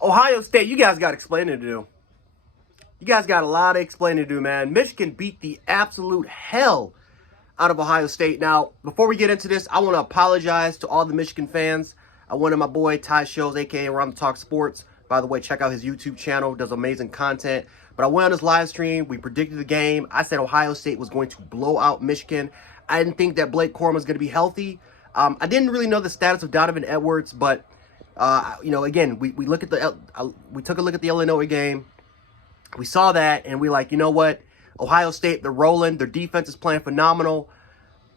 Ohio State, you guys got explaining to do. You guys got a lot of explaining to do, man. Michigan beat the absolute hell out of Ohio State. Now, before we get into this, I want to apologize to all the Michigan fans. I wanted my boy Ty Shows, a.k.a. Around the Talk Sports. By the way, check out his YouTube channel. Does amazing content. But I went on his live stream. We predicted the game. I said Ohio State was going to blow out Michigan. I didn't think that Blake Corum was going to be healthy. I didn't really know the status of Donovan Edwards, but again, we look at we took a look at the Illinois game. We saw that, and we like, you know what? Ohio State, they're rolling. Their defense is playing phenomenal.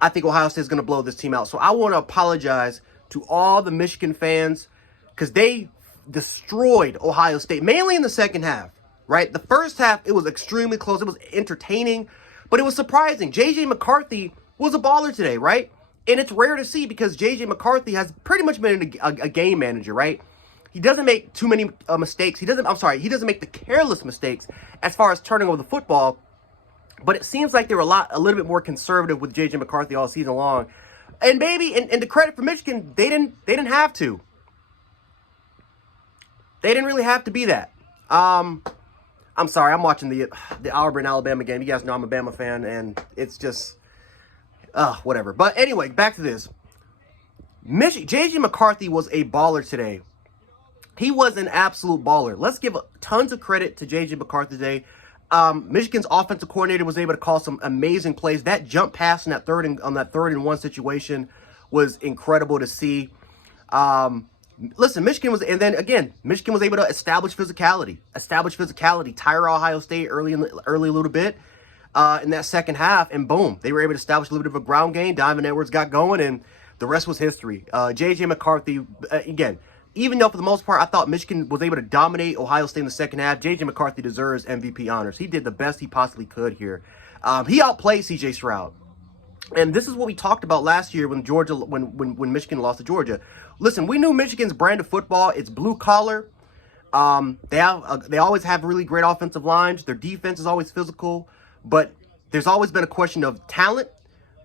I think Ohio State is going to blow this team out. So I want to apologize to all the Michigan fans because they destroyed Ohio State, mainly in the second half, right? The first half, it was extremely close. It was entertaining, but it was surprising. J.J. McCarthy was a baller today, right? And it's rare to see because J.J. McCarthy has pretty much been a game manager, right? He doesn't make too many mistakes. He doesn't make the careless mistakes as far as turning over the football. But it seems like they were a little bit more conservative with J.J. McCarthy all season long. And maybe, and the credit for Michigan, they didn't have to. They didn't really have to be that. I'm sorry, I'm watching the Auburn Alabama game. You guys know I'm a Bama fan, and it's just whatever. But anyway, back to this. J.J. McCarthy was a baller today. He was an absolute baller. Let's give tons of credit to J.J. McCarthy today. Michigan's offensive coordinator was able to call some amazing plays. That jump pass on that third and one situation was incredible to see. Listen, Michigan was able to establish physicality, tire Ohio State early a little bit in that second half, and boom, they were able to establish a little bit of a ground game. Donovan Edwards got going, and the rest was history. J.J. McCarthy, again, even though for the most part I thought Michigan was able to dominate Ohio State in the second half, J.J. McCarthy deserves MVP honors. He did the best he possibly could here. He outplayed C.J. Stroud. And this is what we talked about last year when Michigan lost to Georgia. Listen, we knew Michigan's brand of football. It's blue collar. They always have really great offensive lines. Their defense is always physical. But there's always been a question of talent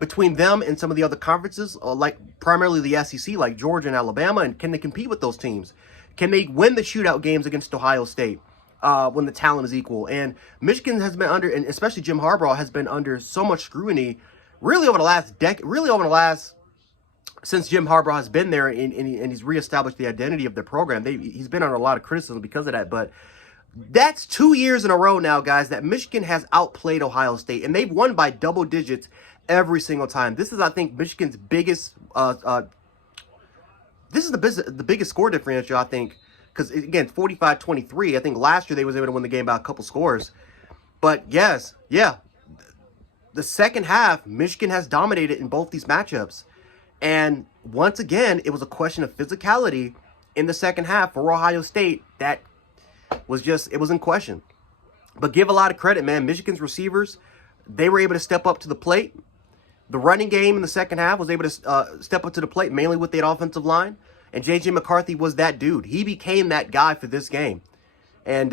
between them and some of the other conferences, like primarily the SEC, like Georgia and Alabama. And can they compete with those teams? Can they win the shootout games against Ohio State when the talent is equal? And Michigan has been under, and especially Jim Harbaugh has been under so much scrutiny really over the last decade, since Jim Harbaugh has been there and he's reestablished the identity of the program. He's been under a lot of criticism because of that. But that's 2 years in a row now, guys, that Michigan has outplayed Ohio State, and they've won by double digits every single time. This is, I think, Michigan's biggest. This is the biggest score differential, I think, because again, 45-23. I think last year they was able to win the game by a couple scores. But yes, yeah, the second half, Michigan has dominated in both these matchups. And once again, it was a question of physicality in the second half for Ohio State that was it was in question. But give a lot of credit, man. Michigan's receivers, they were able to step up to the plate. The running game in the second half was able to step up to the plate, mainly with the offensive line. And J.J. McCarthy was that dude. He became that guy for this game. And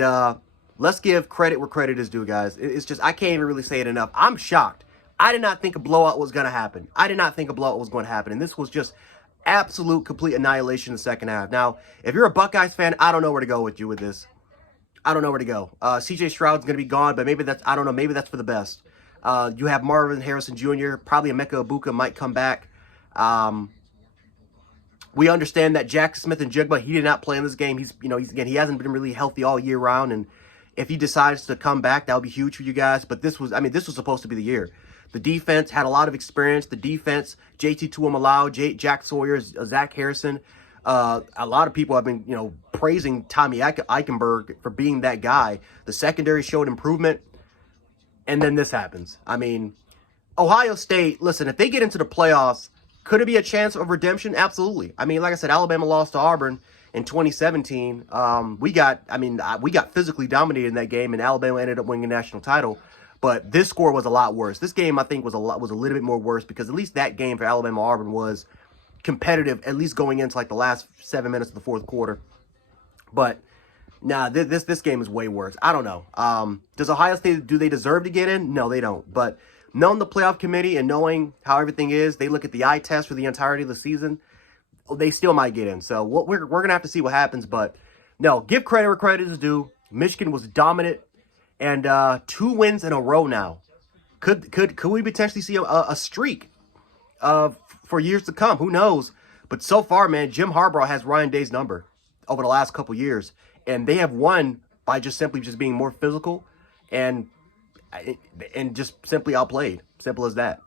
let's give credit where credit is due, guys. It's just, I can't even really say it enough. I'm shocked. I did not think a blowout was going to happen. And this was just absolute, complete annihilation in the second half. Now, if you're a Buckeyes fan, I don't know where to go with you with this. I don't know where to go. C.J. Stroud's going to be gone, but maybe that's, I don't know, maybe that's for the best. You have Marvin Harrison Jr., probably Emeka Egbuka might come back. We understand that Jackson Smith-Njigba, he did not play in this game. He hasn't been really healthy all year round, and if he decides to come back, that would be huge for you guys. But this was supposed to be the year. The defense had a lot of experience. The defense, JT Tuimalau, Jack Sawyer, Zach Harrison. A lot of people have been, praising Tommy Eichenberg for being that guy. The secondary showed improvement, and then this happens. I mean, Ohio State, listen, if they get into the playoffs, could it be a chance of redemption? Absolutely. I mean, like I said, Alabama lost to Auburn in 2017. We got physically dominated in that game, and Alabama ended up winning a national title. But this score was a lot worse. This game, I think, was a little bit more worse because at least that game for Alabama-Auburn was competitive, at least going into like the last 7 minutes of the fourth quarter. But nah, this game is way worse. I don't know. Does Ohio State, do they deserve to get in? No, they don't. But knowing the playoff committee and knowing how everything is, they look at the eye test for the entirety of the season, they still might get in. So we're going to have to see what happens. But No, give credit where credit is due. Michigan was dominant, and 2 wins in a row now. Could we potentially see a streak for years to come? Who knows? But so far, man, Jim Harbaugh has Ryan Day's number over the last couple years, and they have won by just simply just being more physical and just simply outplayed. Simple as that.